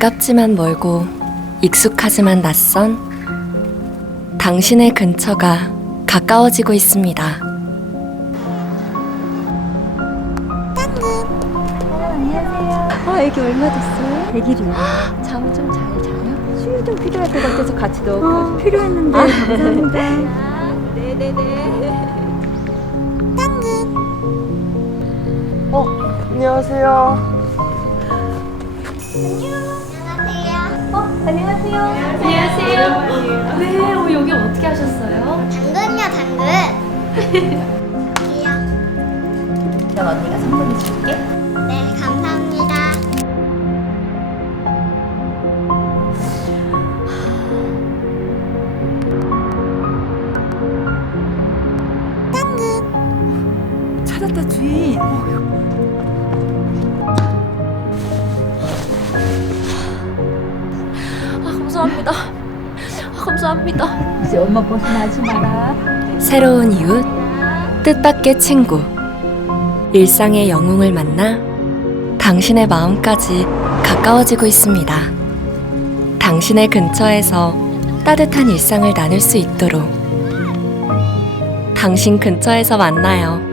가깝지만 멀고 익숙하지만 낯선 당신의 근처가 가까워지고 있습니다. 아, 애기 얼마 됐어요? 100일이요. 잠 좀 잘 자요? 수유 좀 필요할 것 같아서 같이 넣었거든요. 필요했는데 감사합니다. 네네네. 안녕하세요. 네, 어, 여기 어떻게 하셨어요? 당근요 당근. 이야 넌 언니가 선물해 줄게. 네 감사합니다. 찾았다 주인. 감사합니다. 아, 감사합니다. 이제 엄마 벗어나지 마라. 새로운 이웃, 뜻밖의 친구, 일상의 영웅을 만나 당신의 마음까지 가까워지고 있습니다. 당신의 근처에서 따뜻한 일상을 나눌 수 있도록 당신 근처에서 만나요.